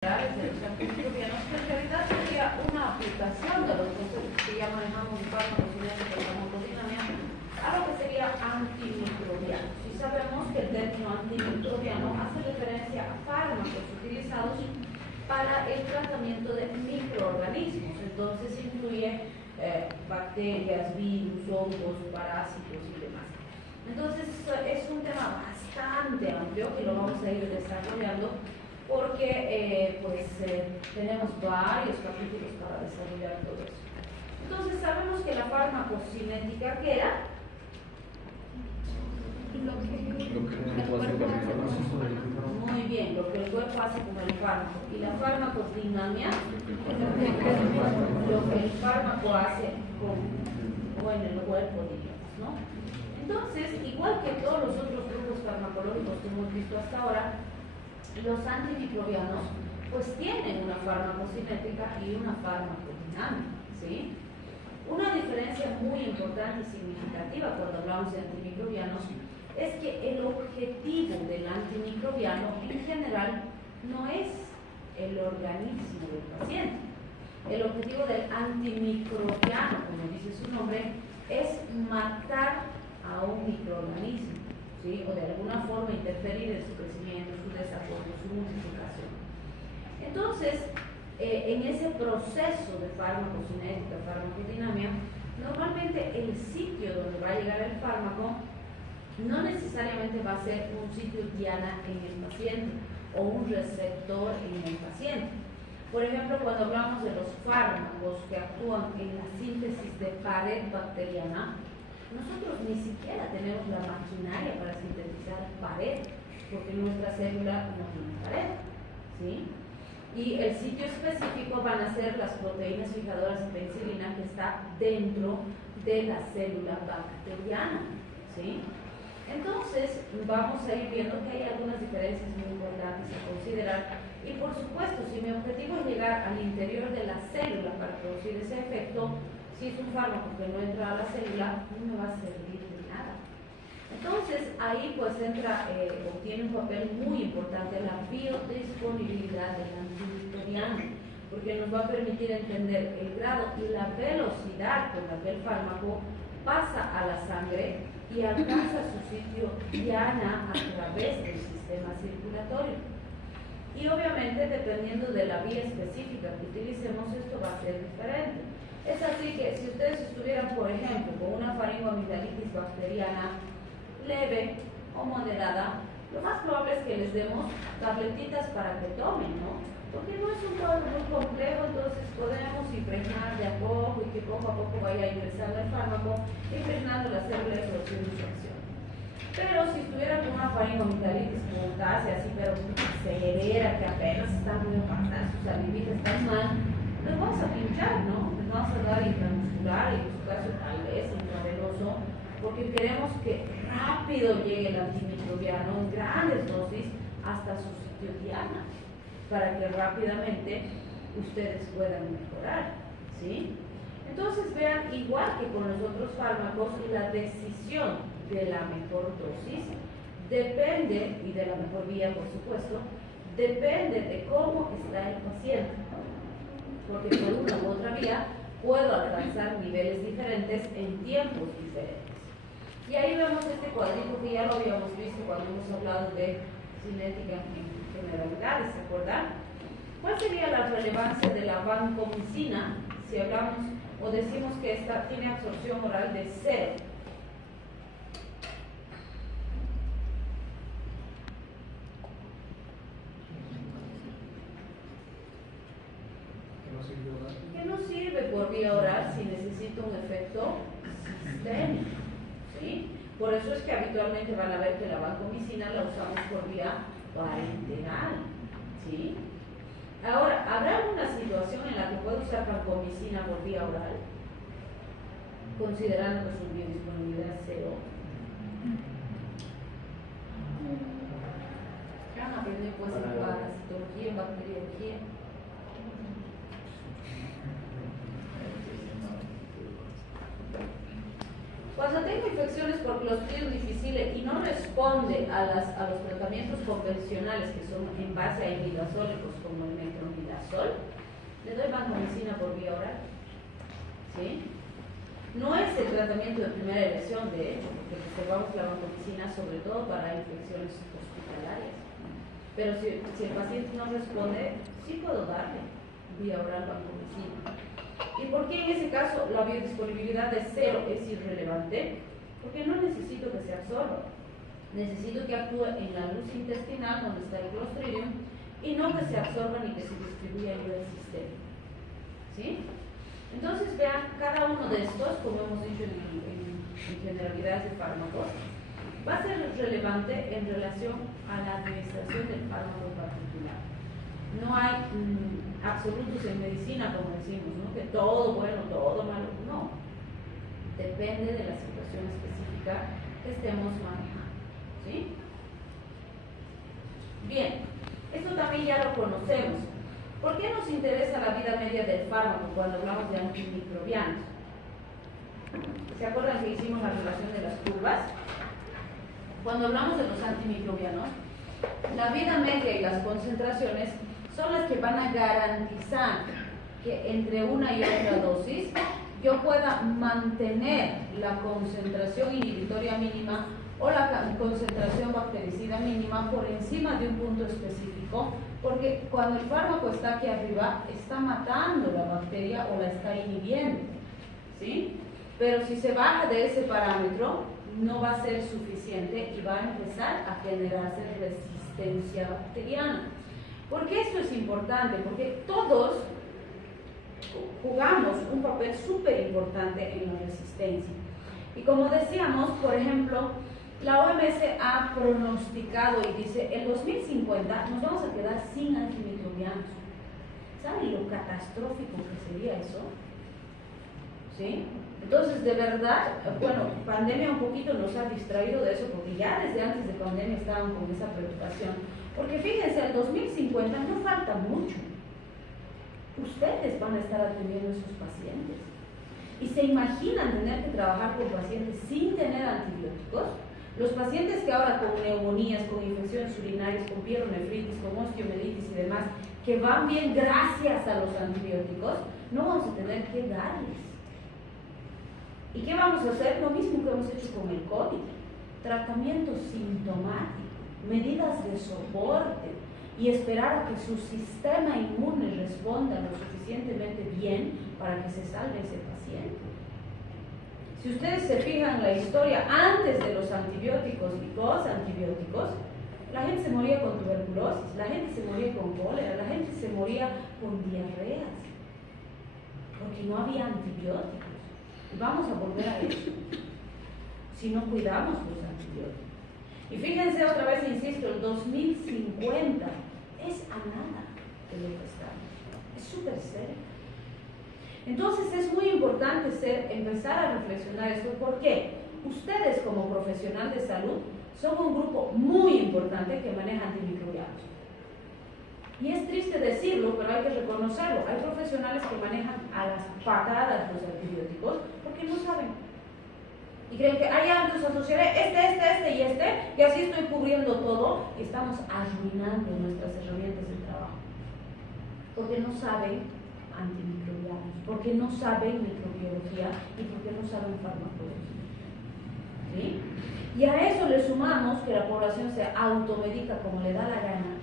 de los antimicrobianos, que en realidad sería una aplicación de los conceptos que ya manejamos en farmacocinética y farmacodinamia a lo que sería antimicrobiano. Si sabemos que el término antimicrobiano hace referencia a fármacos utilizados para el tratamiento de microorganismos, entonces incluye bacterias, virus, hongos, parásitos y demás. Entonces es un tema bastante amplio que lo vamos a ir desarrollando porque tenemos varios capítulos para desarrollar todo eso. Entonces sabemos que la farmacocinética, ¿qué era? Muy bien, lo que el cuerpo hace con el fármaco. Y la farmacodinamia, lo que el fármaco hace con el cuerpo, digamos, ¿no? Entonces, igual que todos los otros grupos farmacológicos que hemos visto hasta ahora, los antimicrobianos pues tienen una farmacocinética y una farmacodinámica, ¿sí? Una diferencia muy importante y significativa cuando hablamos de antimicrobianos es que el objetivo del antimicrobiano en general no es el organismo del paciente. El objetivo del antimicrobiano, como dice su nombre, es matar a un microorganismo, ¿sí? O de alguna forma interferir en su crecimiento, su desarrollo, su multiplicación. Entonces, en ese proceso de farmacocinética, farmacodinamia, normalmente el sitio donde va a llegar el fármaco no necesariamente va a ser un sitio diana en el paciente o un receptor en el paciente. Por ejemplo, cuando hablamos de los fármacos que actúan en la síntesis de pared bacteriana, nosotros ni siquiera tenemos la maquinaria para sintetizar pared, porque nuestra célula no tiene pared, ¿sí? Y el sitio específico van a ser las proteínas fijadoras de penicilina que está dentro de la célula bacteriana, ¿sí? Entonces, vamos a ir viendo que hay algunas diferencias muy importantes a considerar. Y por supuesto, si mi objetivo es llegar al interior de la célula para producir ese efecto, si es un fármaco que no entra a la célula, no me va a servir de nada. Entonces, ahí pues entra o tiene un papel muy importante la biodisponibilidad del antimicrobiano, porque nos va a permitir entender el grado y la velocidad con la que el fármaco pasa a la sangre y alcanza su sitio diana a través del sistema circulatorio. Y obviamente, dependiendo de la vía específica que utilicemos, esto va a ser diferente. Es así que si ustedes estuvieran, por ejemplo, con una faringoamigdalitis bacteriana leve o moderada, lo más probable es que les demos tabletitas para que tomen, ¿no? Porque no es un cuadro muy complejo, entonces podemos impregnar de a poco y que poco a poco vaya ingresando el fármaco, impregnando las células y produciendo su acción. Pero si estuvieran con una faringoamigdalitis cutácea, así, pero severa, que apenas están muy apartadas, sus salivita están mal, les vamos a pinchar, ¿no? Les vamos a dar intramuscular y en su caso tal vez intravenoso, porque queremos que rápido llegue el antimicrobiano en grandes dosis hasta su sitio diana, para que rápidamente ustedes puedan mejorar, ¿sí? Entonces vean, igual que con los otros fármacos, la decisión de la mejor dosis depende, y de la mejor vía por supuesto, depende de cómo está el paciente, porque por una u otra vía puedo alcanzar niveles diferentes en tiempos diferentes. Y ahí vemos este cuadrito que ya lo habíamos visto cuando hemos hablado de cinética en generalidades, ¿se acuerdan? ¿Cuál sería la relevancia de la vancomicina si hablamos o decimos que esta tiene absorción oral de 0? ¿Qué nos sirve por vía oral si necesito un efecto sistémico? ¿Sí? Por eso es que habitualmente van a ver que la vancomicina la usamos por vía parenteral, ¿sí? Ahora, ¿habrá alguna situación en la que puedo usar vancomicina por vía oral? Considerando que su biodisponibilidad es 0. Han aprendido pues en parasitología, en bacteriología. Cuando tengo tengo infecciones por Clostridium difficile y no responde a los tratamientos convencionales que son en base a imidazólicos como el metronidazol, le doy vancomicina por vía oral. ¿Sí? No es el tratamiento de primera elección, de hecho, porque reservamos la vancomicina sobre todo para infecciones hospitalarias. Pero si el paciente no responde, sí puedo darle vía oral vancomicina. ¿Y por qué en ese caso la biodisponibilidad de 0 es irrelevante? Porque no necesito que se absorba. Necesito que actúe en la luz intestinal donde está el Clostridium y no que se absorba ni que se distribuya en el sistema. ¿Sí? Entonces vean, cada uno de estos, como hemos dicho en generalidades de fármacos, va a ser relevante en relación a la administración del fármaco en particular. No hay absolutos en medicina, como decimos, ¿no? Que todo bueno, todo malo. No. Depende de la situación específica que estemos manejando. ¿Sí? Bien, esto también ya lo conocemos. ¿Por qué nos interesa la vida media del fármaco cuando hablamos de antimicrobianos? ¿Se acuerdan que hicimos la relación de las curvas? Cuando hablamos de los antimicrobianos, la vida media y las concentraciones son las que van a garantizar que entre una y otra dosis yo pueda mantener la concentración inhibitoria mínima o la concentración bactericida mínima por encima de un punto específico, porque cuando el fármaco está aquí arriba, está matando la bacteria o la está inhibiendo, ¿sí? Pero si se baja de ese parámetro, no va a ser suficiente y va a empezar a generarse resistencia bacteriana. ¿Por qué esto es importante? Porque todos jugamos un papel súper importante en la resistencia. Y como decíamos, por ejemplo, la OMS ha pronosticado y dice, en 2050 nos vamos a quedar sin antimicrobianos. ¿Saben lo catastrófico que sería eso? ¿Sí? Entonces, de verdad, bueno, pandemia un poquito nos ha distraído de eso, porque ya desde antes de pandemia estaban con esa preocupación. Porque fíjense, al 2050 no falta mucho. Ustedes van a estar atendiendo a esos pacientes. ¿Y se imaginan tener que trabajar con pacientes sin tener antibióticos? Los pacientes que ahora con neumonías, con infecciones urinarias, con pielonefritis, con osteomielitis y demás, que van bien gracias a los antibióticos, no vamos a tener que darles. ¿Y qué vamos a hacer? Lo mismo que hemos hecho con el COVID. Tratamiento sintomático, medidas de soporte y esperar a que su sistema inmune responda lo suficientemente bien para que se salve ese paciente. Si ustedes se fijan en la historia antes de los antibióticos y los antibióticos, la gente se moría con tuberculosis, la gente se moría con cólera, la gente se moría con diarreas, porque no había antibióticos. Y vamos a volver a eso si no cuidamos los antibióticos. Y fíjense otra vez, insisto, el 2050 es a nada de lo que estamos. Es súper serio. Entonces es muy importante empezar a reflexionar esto. ¿Por qué? Ustedes como profesional de salud son un grupo muy importante que maneja antimicrobianos. Y es triste decirlo, pero hay que reconocerlo. Hay profesionales que manejan a las patadas los antibióticos porque no saben. Y creen que, entonces asociaré este, y así estoy cubriendo todo, y estamos arruinando nuestras herramientas de trabajo. Porque no saben antimicrobianos, porque no saben microbiología y porque no saben farmacología. ¿Sí? Y a eso le sumamos que la población se automedica como le da la gana,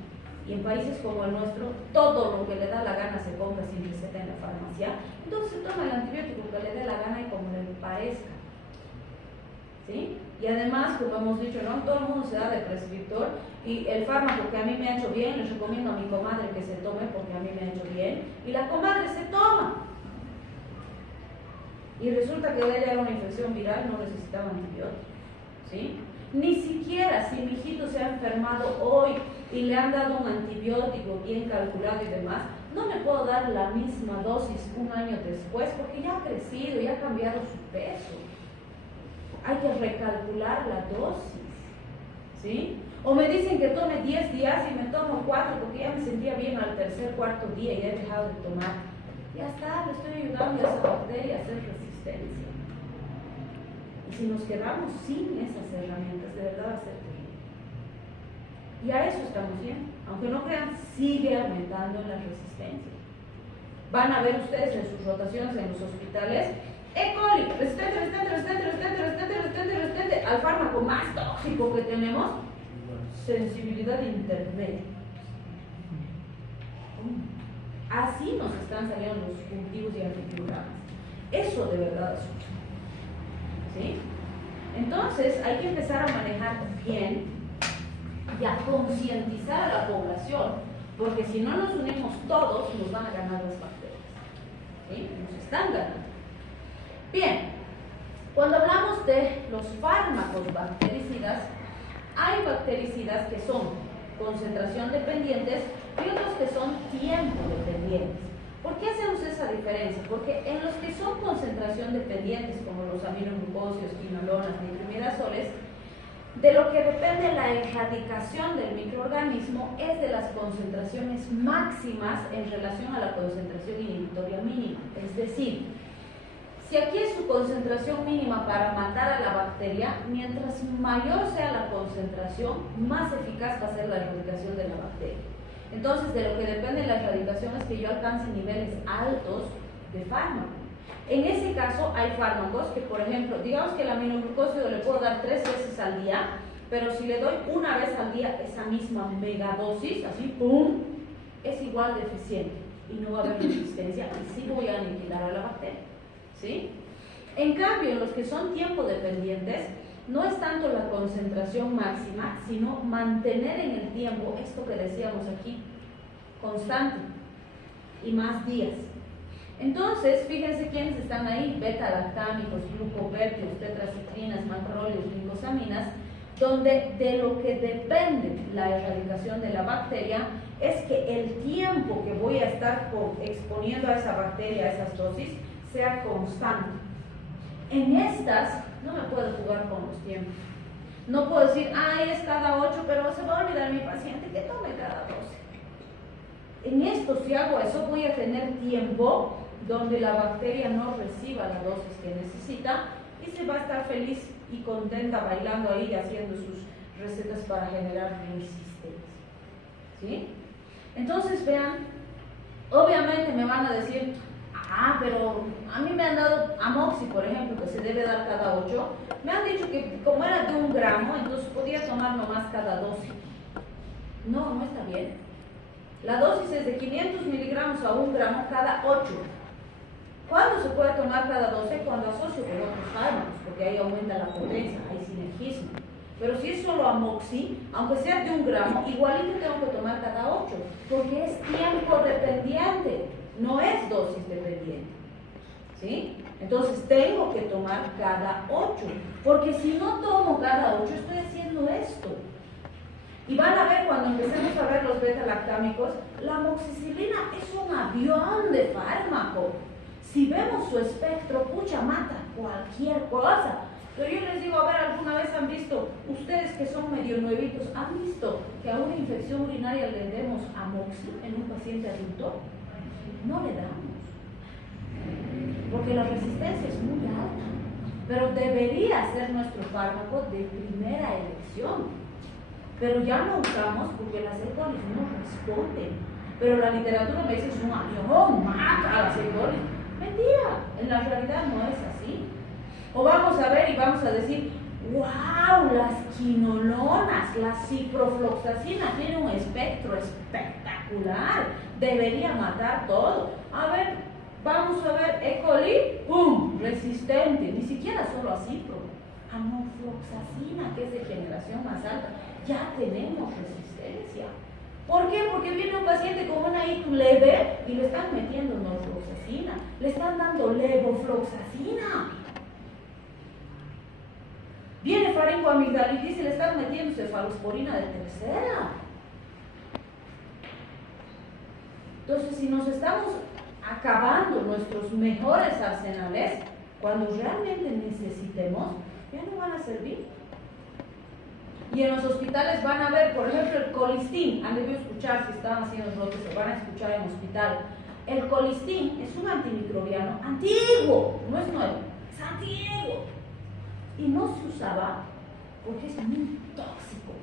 y en países como el nuestro, todo lo que le da la gana se compra sin receta en la farmacia. Entonces se toma el antibiótico que le dé la gana y como le parezca. ¿Sí? Y además, como hemos dicho, no todo el mundo se da de prescriptor, y el fármaco que a mí me ha hecho bien, les recomiendo a mi comadre que se tome porque a mí me ha hecho bien, y la comadre se toma. Y resulta que de ella era una infección viral, no necesitaba antibiótico. ¿Sí? Ni siquiera si mi hijito se ha enfermado hoy y le han dado un antibiótico bien calculado y demás, no le puedo dar la misma dosis un año después porque ya ha crecido, ya ha cambiado su peso. Hay que recalcular la dosis. ¿Sí? O me dicen que tome 10 días y me tomo 4 porque ya me sentía bien al tercer, cuarto día y he dejado de tomar. Ya está, le estoy ayudando a esa bacteria a hacer resistencia. Y si nos quedamos sin esas herramientas, de verdad va a ser terrible. Y a eso estamos yendo. Aunque no crean, sigue aumentando la resistencia. Van a ver ustedes en sus rotaciones en los hospitales, E. coli, resistente al fármaco más tóxico que tenemos, sensibilidad intermedia. Así nos están saliendo los cultivos y antiprogrammas. Eso de verdad es útil. ¿Sí? Entonces hay que empezar a manejar bien y a concientizar a la población, porque si no nos unimos todos, nos van a ganar las bacterias. ¿Sí? Nos están ganando. Bien, cuando hablamos de los fármacos bactericidas, hay bactericidas que son concentración dependientes y otros que son tiempo dependientes. ¿Por qué hacemos esa diferencia? Porque en los que son concentración dependientes, como los aminoglucósidos, quinolonas, nitroimidazoles, de lo que depende la erradicación del microorganismo es de las concentraciones máximas en relación a la concentración inhibitoria mínima. Es decir, si aquí es su concentración mínima para matar a la bacteria, mientras mayor sea la concentración, más eficaz va a ser la erradicación de la bacteria. Entonces, de lo que depende la erradicación es que yo alcance niveles altos de fármaco. En ese caso, hay fármacos que, por ejemplo, digamos que el aminoglucósido le puedo dar 3 veces al día, pero si le doy una vez al día esa misma megadosis, así, ¡pum!, es igual de eficiente y no va a haber resistencia y sí voy a aniquilar a la bacteria. ¿Sí? En cambio, en los que son tiempo dependientes, no es tanto la concentración máxima, sino mantener en el tiempo esto que decíamos aquí, constante y más días. Entonces, fíjense quiénes están ahí: beta-lactámicos, glucopéptidos, tetracitrinas, macrólidos, glicosaminas, donde de lo que depende la erradicación de la bacteria es que el tiempo que voy a estar exponiendo a esa bacteria, a esas dosis, sea constante. En estas no me puedo jugar con los tiempos. No puedo decir, ay, es cada 8, pero se va a olvidar mi paciente que tome cada 12. En esto, si hago eso, voy a tener tiempo donde la bacteria no reciba la dosis que necesita y se va a estar feliz y contenta bailando ahí y haciendo sus recetas para generar resistencia. ¿Sí? Entonces, vean, obviamente me van a decir, pero a mí me han dado amoxi, por ejemplo, que se debe dar cada 8. Me han dicho que como era de 1 gramo, entonces podía tomar nomás cada 12. No, no está bien. La dosis es de 500 miligramos a 1 gramo cada 8. ¿Cuándo se puede tomar cada 12? Cuando asocio con otros fármacos, porque ahí aumenta la potencia, hay sinergismo. Pero si es solo amoxi, aunque sea de 1 gramo, igualito tengo que tomar cada 8, porque es tiempo dependiente, no es dosis dependiente. ¿Sí? Entonces tengo que tomar cada 8, porque si no tomo cada 8, estoy haciendo esto. Y van a ver cuando empecemos a ver los beta-lactámicos, la amoxicilina es un avión de fármaco. Si vemos su espectro, pucha, mata cualquier cosa. Pero yo les digo, a ver, ¿alguna vez han visto, ustedes que son medio nuevitos, han visto que a una infección urinaria le demos amoxi en un paciente adulto? No le damos, porque la resistencia es muy alta, pero debería ser nuestro fármaco de primera elección. Pero ya lo usamos porque las E. coli no responden. Pero la literatura me dice, es un avión, mata a las E. coli. Mentira, en la realidad no es así. O vamos a ver y vamos a decir, wow, las quinolonas, la ciprofloxacina tiene un espectro espectacular, debería matar todo. A ver, vamos a ver, E. coli, ¡pum!, resistente, ni siquiera solo a cipro, amofloxacina, que es de generación más alta, ya tenemos resistencia. ¿Por qué? Porque viene un paciente con una ITU leve y le están metiendo norfloxacina, le están dando levofloxacina. Viene faringoamigdalitis y le están metiendo cefalosporina de tercera. Entonces, si nos estamos acabando nuestros mejores arsenales, cuando realmente necesitemos, ya no van a servir. Y en los hospitales van a ver, por ejemplo, el colistin. Han debido escuchar, si estaban haciendo brotes, se van a escuchar en hospital. El colistin es un antimicrobiano antiguo, no es nuevo, es antiguo. Y no se usaba porque es muy tóxico.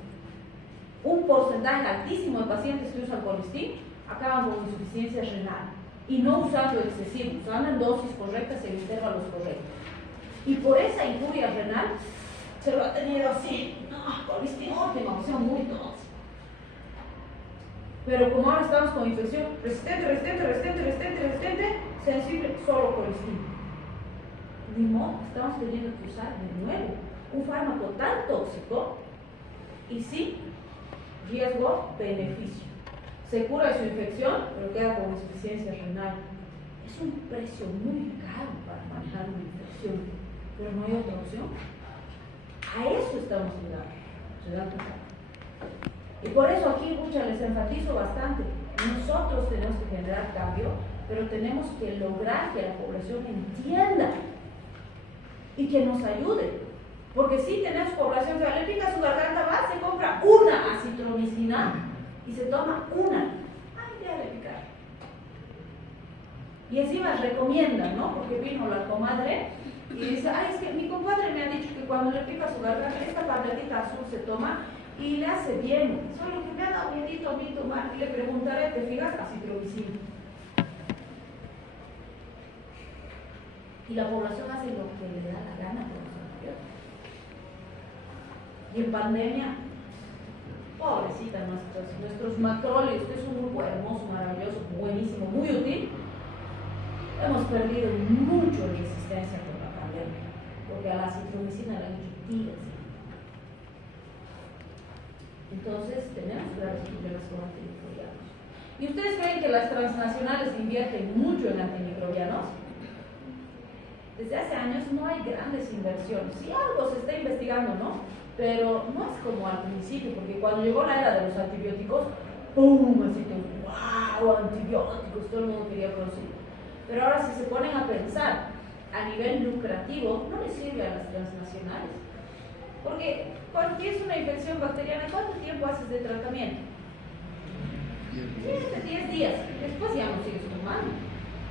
Un porcentaje altísimo de pacientes que usan colistin acaban con insuficiencia renal. Y no usando excesivo, usando en dosis correctas y en intervalos correctos. Y por esa injuria renal se lo ha tenido así. No, colistin óptima, o sea, muy tóxico. Pero como ahora estamos con infección resistente, sensible, solo colistin. Ni modo, estamos teniendo que usar de nuevo un fármaco tan tóxico y sí, riesgo-beneficio. Se cura de su infección, pero queda con insuficiencia renal. Es un precio muy caro para manejar una infección, pero no hay otra opción. A eso estamos llegando. ¿Se dan cuenta? Y por eso aquí, muchas les enfatizo bastante. Nosotros tenemos que generar cambio, pero tenemos que lograr que la población entienda y que nos ayude. Porque si tenemos población que le pica su garganta, va, se compra una acitromicina y se toma una. Ay, ya le picar. Y encima recomienda, ¿no? Porque vino la comadre y dice, ay, es que mi compadre me ha dicho que cuando le pica su garganta, esta tabletita azul se toma y le hace bien. Solo que me ha dado miedito a mí tomar. Y le preguntaré, ¿te fijas? Acitromicina. Y la población hace lo que le da la gana con los antibióticos. Y en pandemia, pobrecita, nuestros macróleos, que es un grupo hermoso, maravilloso, buenísimo, muy útil, hemos perdido mucho en resistencia con la pandemia, porque a la acitromicina la han hecho tiras. Entonces, tenemos graves problemas con antimicrobianos. ¿Y ustedes creen que las transnacionales invierten mucho en antimicrobianos? Desde hace años no hay grandes inversiones. Sí, algo se está investigando, ¿no? Pero no es como al principio, porque cuando llegó la era de los antibióticos, ¡pum! Así que, ¡wow! Antibióticos, todo el mundo quería producir. Pero ahora, si se ponen a pensar a nivel lucrativo, no les sirve a las transnacionales. Porque cuando tienes una infección bacteriana, ¿cuánto tiempo haces de tratamiento? 10 días. Después ya no sigues tomando,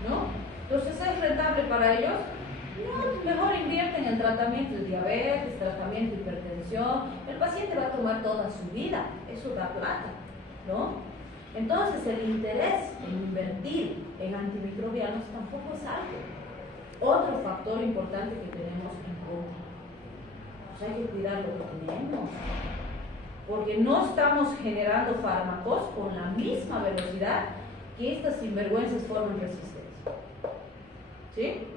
¿no? Entonces, ¿es rentable para ellos? No, mejor invierten en tratamiento de diabetes, tratamiento de hipertensión. El paciente va a tomar toda su vida, eso da plata, ¿no? Entonces el interés en invertir en antimicrobianos tampoco es algo. Otro factor importante que tenemos en contra. Pues hay que cuidar lo que tenemos. Porque no estamos generando fármacos con la misma velocidad que estas sinvergüenzas forman resistencia. ¿Sí?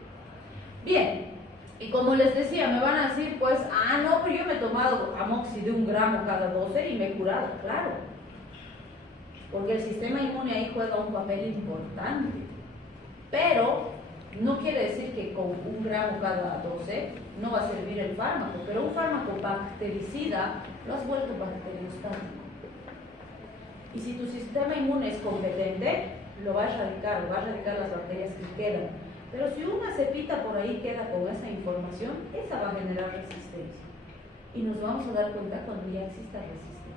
Bien, y como les decía, me van a decir, pues, no, pero yo me he tomado amoxi de 1 gramo cada 12 y me he curado, claro. Porque el sistema inmune ahí juega un papel importante. Pero no quiere decir que con 1 gramo cada 12 no va a servir el fármaco, pero un fármaco bactericida lo has vuelto bacteriostático. Y si tu sistema inmune es competente, lo va a erradicar las bacterias que quedan. Pero si una cepita por ahí queda con esa información, esa va a generar resistencia. Y nos vamos a dar cuenta cuando ya exista resistencia.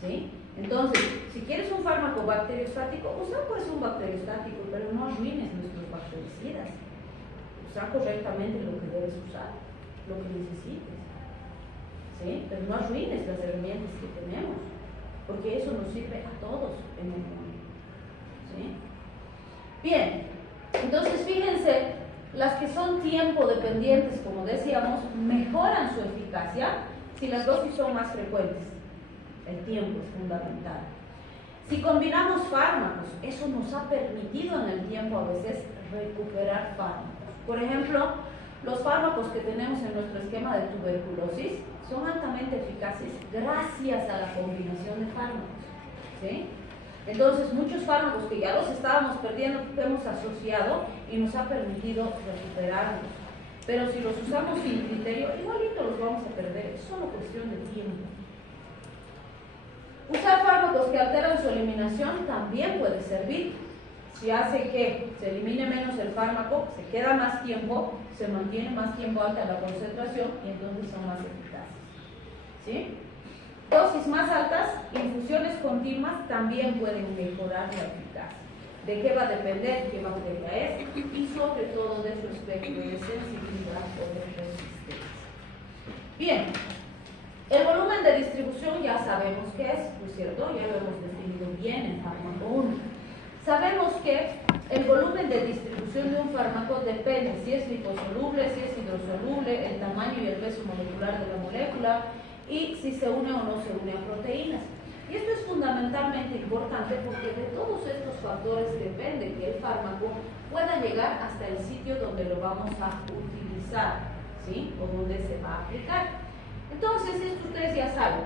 ¿Sí? Entonces, si quieres un fármaco bacteriostático, usa pues un bacteriostático, pero no arruines nuestros bactericidas. Usa correctamente lo que debes usar, lo que necesites. ¿Sí? Pero no arruines las herramientas que tenemos, porque eso nos sirve a todos en el mundo. ¿Sí? Bien. Entonces, fíjense, las que son tiempo dependientes, como decíamos, mejoran su eficacia si las dosis son más frecuentes. El tiempo es fundamental. Si combinamos fármacos, eso nos ha permitido en el tiempo a veces recuperar fármacos. Por ejemplo, los fármacos que tenemos en nuestro esquema de tuberculosis son altamente eficaces gracias a la combinación de fármacos. ¿Sí? Entonces, muchos fármacos que ya los estábamos perdiendo, hemos asociado y nos ha permitido recuperarlos. Pero si los usamos sin criterio, igualito los vamos a perder. Es solo cuestión de tiempo. Usar fármacos que alteran su eliminación también puede servir. Si hace que se elimine menos el fármaco, se queda más tiempo, se mantiene más tiempo alta la concentración y entonces son más eficaces. ¿Sí? Dosis más altas, infusiones continuas también pueden mejorar la eficacia. ¿De qué va a depender? ¿Qué bacteria es? Y sobre todo de su espectro de sensibilidad o de resistencia. Bien, el volumen de distribución ya sabemos qué es, ¿no es cierto? Ya lo hemos definido bien en fármaco 1. Sabemos que el volumen de distribución de un fármaco depende si es liposoluble, si es hidrosoluble, el tamaño y el peso molecular de la molécula y si se une o no se une a proteínas. Y esto es fundamentalmente importante porque de todos estos factores depende que el fármaco pueda llegar hasta el sitio donde lo vamos a utilizar, ¿sí? O donde se va a aplicar. Entonces, esto ustedes ya saben.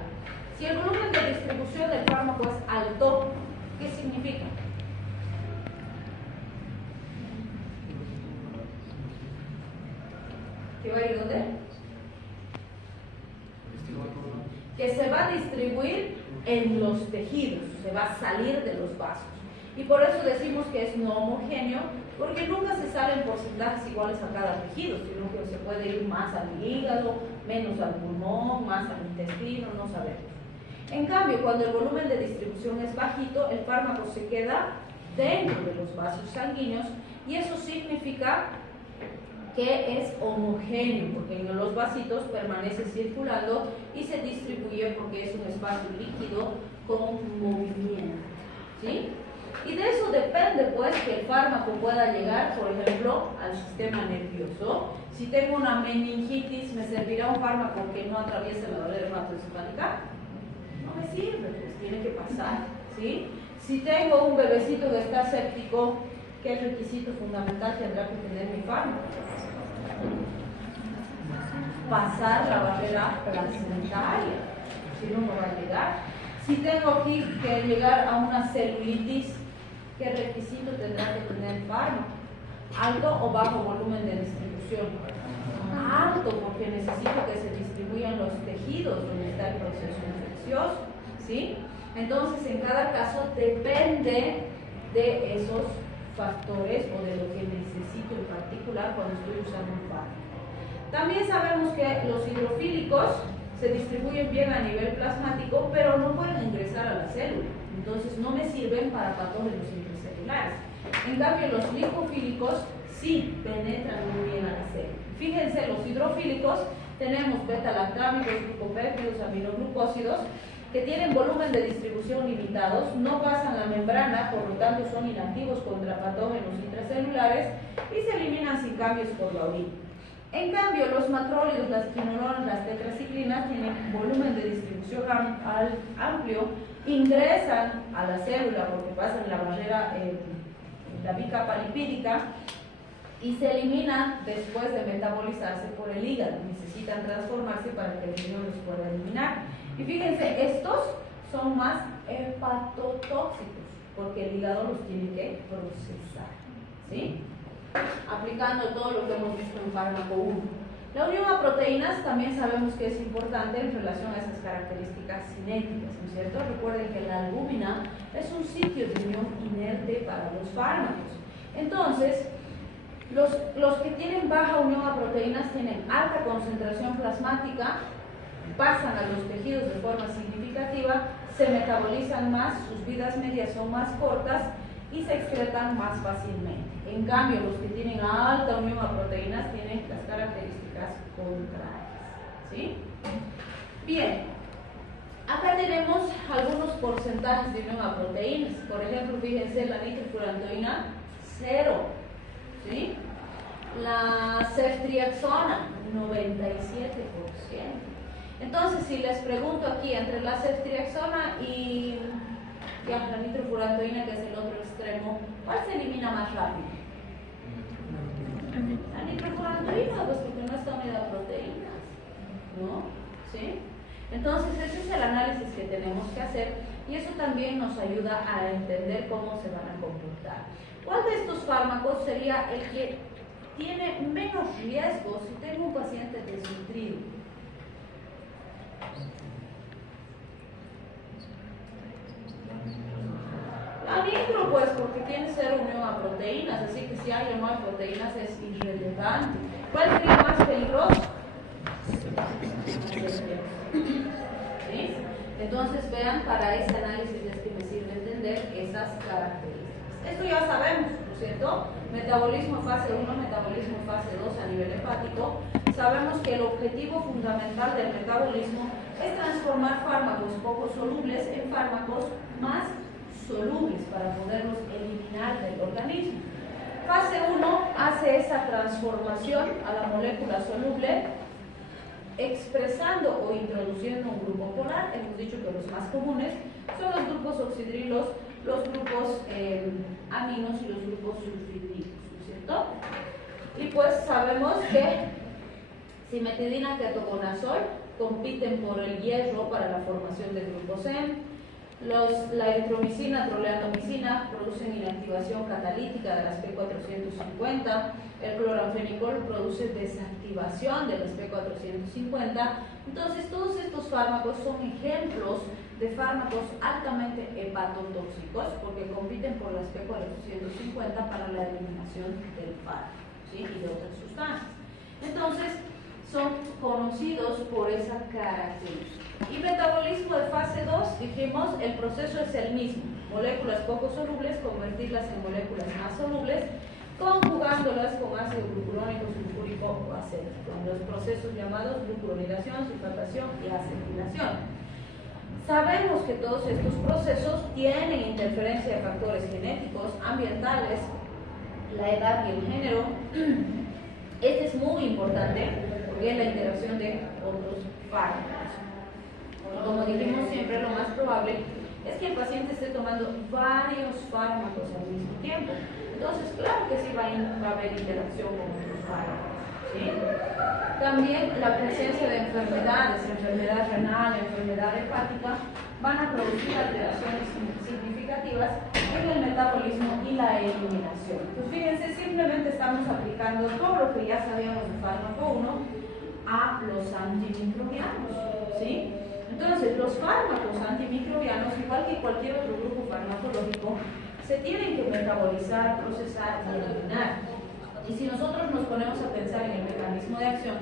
Si el volumen de distribución del fármaco es alto, ¿qué significa? ¿Que va a ir dónde? Que se va a distribuir en los tejidos, se va a salir de los vasos. Y por eso decimos que es no homogéneo, porque nunca se salen porcentajes iguales a cada tejido, sino que se puede ir más al hígado, menos al pulmón, más al intestino, no sabemos. En cambio, cuando el volumen de distribución es bajito, el fármaco se queda dentro de los vasos sanguíneos y eso significa que es homogéneo, porque en los vasitos permanece circulando y se distribuye porque es un espacio líquido con movimiento, ¿sí? Y de eso depende, pues, que el fármaco pueda llegar, por ejemplo, al sistema nervioso. Si tengo una meningitis, ¿me servirá un fármaco que no atraviese la barrera hematoencefálica? No me sirve, pues tiene que pasar, ¿sí? Si tengo un bebecito que está séptico, ¿qué requisito fundamental tendrá que tener mi fármaco? Pasar la barrera placentaria, si no, no va a llegar. Si tengo aquí que llegar a una celulitis, ¿qué requisito tendrá que tener el fármaco? ¿Alto o bajo volumen de distribución? Alto, porque necesito que se distribuyan los tejidos donde está el proceso infeccioso, ¿sí? Entonces, en cada caso depende de esos factores o de lo que necesito en particular cuando estoy usando un fármaco. También sabemos que los hidrofílicos se distribuyen bien a nivel plasmático, pero no pueden ingresar a la célula. Entonces no me sirven para patógenos intracelulares. En cambio, los lipofílicos sí penetran muy bien a la célula. Fíjense, los hidrofílicos tenemos beta-lactámicos, glucopéptidos, aminoglucósidos, que tienen volumen de distribución limitados, no pasan la membrana, por lo tanto son inactivos contra patógenos intracelulares y se eliminan sin cambios por la orina. En cambio, los macrólidos, las quinolonas, las tetraciclinas tienen volumen de distribución amplio, ingresan a la célula porque pasan la barrera, la bicapa lipídica, y se eliminan después de metabolizarse por el hígado. Necesitan transformarse para que el riñón los pueda eliminar. Y fíjense, estos son más hepatotóxicos porque el hígado los tiene que procesar, ¿sí? Aplicando todo lo que hemos visto en fármaco 1. La unión a proteínas también sabemos que es importante en relación a esas características cinéticas, ¿no es cierto? Recuerden que la albúmina es un sitio de unión inerte para los fármacos. Entonces, los que tienen baja unión a proteínas tienen alta concentración plasmática, pasan a los tejidos de forma significativa, se metabolizan más, sus vidas medias son más cortas y se excretan más fácilmente. En cambio, los que tienen alta unión a proteínas tienen las características contrarias, ¿sí? Bien, acá tenemos algunos porcentajes de unión a proteínas. Por ejemplo, fíjense, la nitrofurantoína, 0, ¿sí? La ceftriaxona, 97%. Entonces, si les pregunto aquí entre la ceftriaxona y la nitrofurantoína, que es el otro extremo, ¿cuál se elimina más rápido? La nitrofurantoína, pues porque no está unida a proteínas, ¿no? ¿Sí? Entonces, ese es el análisis que tenemos que hacer y eso también nos ayuda a entender cómo se van a comportar. ¿Cuál de estos fármacos sería el que tiene menos riesgo si tengo un paciente desnutrido? La nitro, pues, porque tiene 0 unión a proteínas, así que si hay o no hay proteínas es irrelevante. ¿Cuál sería más peligroso? ¿Sí? Entonces, vean, para este análisis es que me sirve entender esas características. Esto ya sabemos, cierto? Metabolismo fase 1, metabolismo fase 2 a nivel hepático. Sabemos que el objetivo fundamental del metabolismo es transformar fármacos poco solubles en fármacos más solubles para poderlos eliminar del organismo. Fase 1 hace esa transformación a la molécula soluble expresando o introduciendo un grupo polar. Hemos dicho que los más comunes son los grupos oxidrilos, los grupos aminos y los grupos sulfidrilos, ¿no es cierto? Y pues sabemos que cimetidina, ketoconazol compiten por el hierro para la formación del grupo SEM. La eritromicina, troleanomicina producen inactivación catalítica del P450. El cloranfenicol produce desactivación del P450. Entonces, todos estos fármacos son ejemplos de fármacos altamente hepatotóxicos porque compiten por las P450 para la eliminación del fármaco, ¿sí? Y de otras sustancias. Entonces, son conocidos por esa característica. Y metabolismo de fase 2, dijimos, el proceso es el mismo. Moléculas poco solubles, convertirlas en moléculas más solubles, conjugándolas con ácido glucurónico, sulfúrico o acético, en los procesos llamados glucuronidación, sulfatación y acetilación. Sabemos que todos estos procesos tienen interferencia de factores genéticos, ambientales, la edad y el género. Este es muy importante porque es la interacción de otros fármacos. Como dijimos siempre, lo más probable es que el paciente esté tomando varios fármacos al mismo tiempo. Entonces, claro que sí va a haber interacción con otros fármacos, ¿sí? También la presencia de enfermedades, enfermedad renal, enfermedad hepática, van a producir alteraciones significativas en el metabolismo y la eliminación. Pues fíjense, simplemente estamos aplicando todo lo que ya sabíamos de fármaco 1 a los antimicrobianos, ¿sí? Entonces, los fármacos antimicrobianos, igual que cualquier otro grupo farmacológico, se tienen que metabolizar, procesar y eliminar. Y si nosotros nos ponemos a pensar en el mecanismo de acción,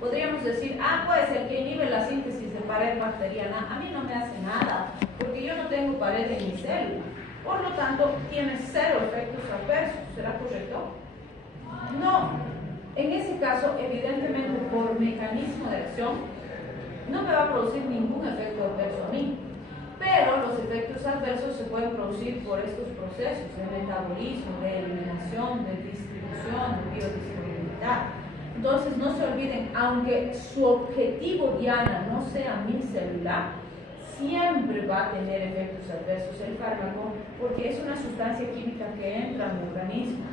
podríamos decir, pues el que inhibe la síntesis de pared bacteriana a mí no me hace nada, porque yo no tengo pared en mi célula. Por lo tanto, tiene cero efectos adversos. ¿Será correcto? No. En ese caso, evidentemente, por mecanismo de acción, no me va a producir ningún efecto adverso a mí. Pero los efectos adversos se pueden producir por estos procesos de metabolismo, de eliminación, de distribución, de biodisponibilidad. Entonces, no se olviden, aunque su objetivo diana no sea mi célula, siempre va a tener efectos adversos el fármaco porque es una sustancia química que entra en mi organismo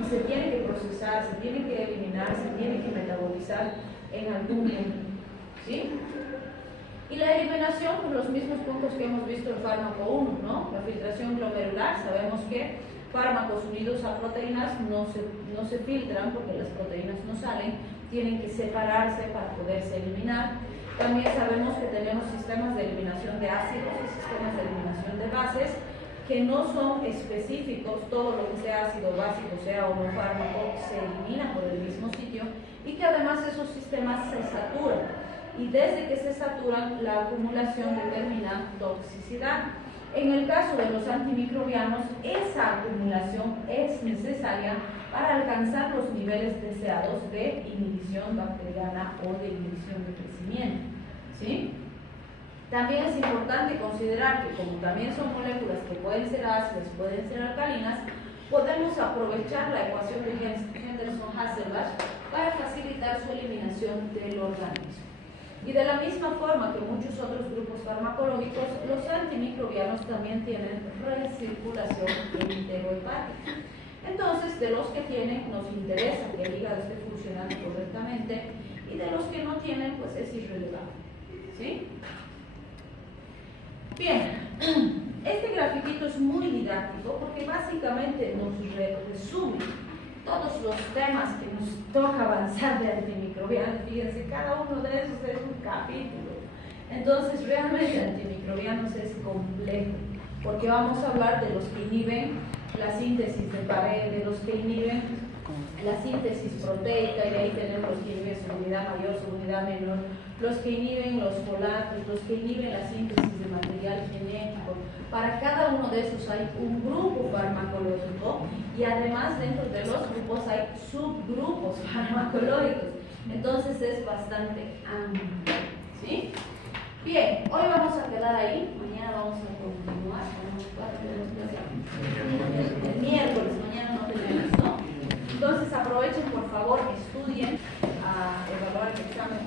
y se tiene que procesar, se tiene que eliminar, se tiene que metabolizar en algún momento, ¿sí? Y la eliminación, con los mismos puntos que hemos visto en fármaco 1, ¿no? La filtración glomerular, sabemos que fármacos unidos a proteínas no se filtran porque las proteínas no salen, tienen que separarse para poderse eliminar. También sabemos que tenemos sistemas de eliminación de ácidos y sistemas de eliminación de bases que no son específicos. Todo lo que sea ácido básico, sea o no fármaco, se elimina por el mismo sitio y que además esos sistemas se saturan. Y desde que se saturan, la acumulación determina toxicidad. En el caso de los antimicrobianos, esa acumulación es necesaria para alcanzar los niveles deseados de inhibición bacteriana o de inhibición de crecimiento, ¿sí? También es importante considerar que como también son moléculas que pueden ser ácidas, pueden ser alcalinas, podemos aprovechar la ecuación de Henderson-Hasselbalch para facilitar su eliminación del organismo. Y de la misma forma que muchos otros grupos farmacológicos, los antimicrobianos también tienen recirculación enterohepática. Entonces, de los que tienen, nos interesa que el hígado esté funcionando correctamente, y de los que no tienen, pues es irrelevante, ¿sí? Bien, este grafiquito es muy didáctico porque básicamente nos resume todos los temas que nos toca avanzar de antimicrobianos. Fíjense, cada uno de esos es un capítulo. Entonces, realmente antimicrobianos es complejo, porque vamos a hablar de los que inhiben la síntesis de paredes, los que inhiben la síntesis proteica, y de ahí tenemos los que inhiben su unidad mayor, su unidad menor, los que inhiben los folatos, los que inhiben la síntesis de material genético. Para cada uno de esos hay un grupo farmacológico y además dentro de los grupos hay subgrupos farmacológicos. Entonces es bastante amplio, ¿sí? Bien, hoy vamos a quedar ahí, mañana vamos a continuar. El miércoles, mañana no tenemos, ¿no? Entonces aprovechen, por favor, estudien a evaluar el examen.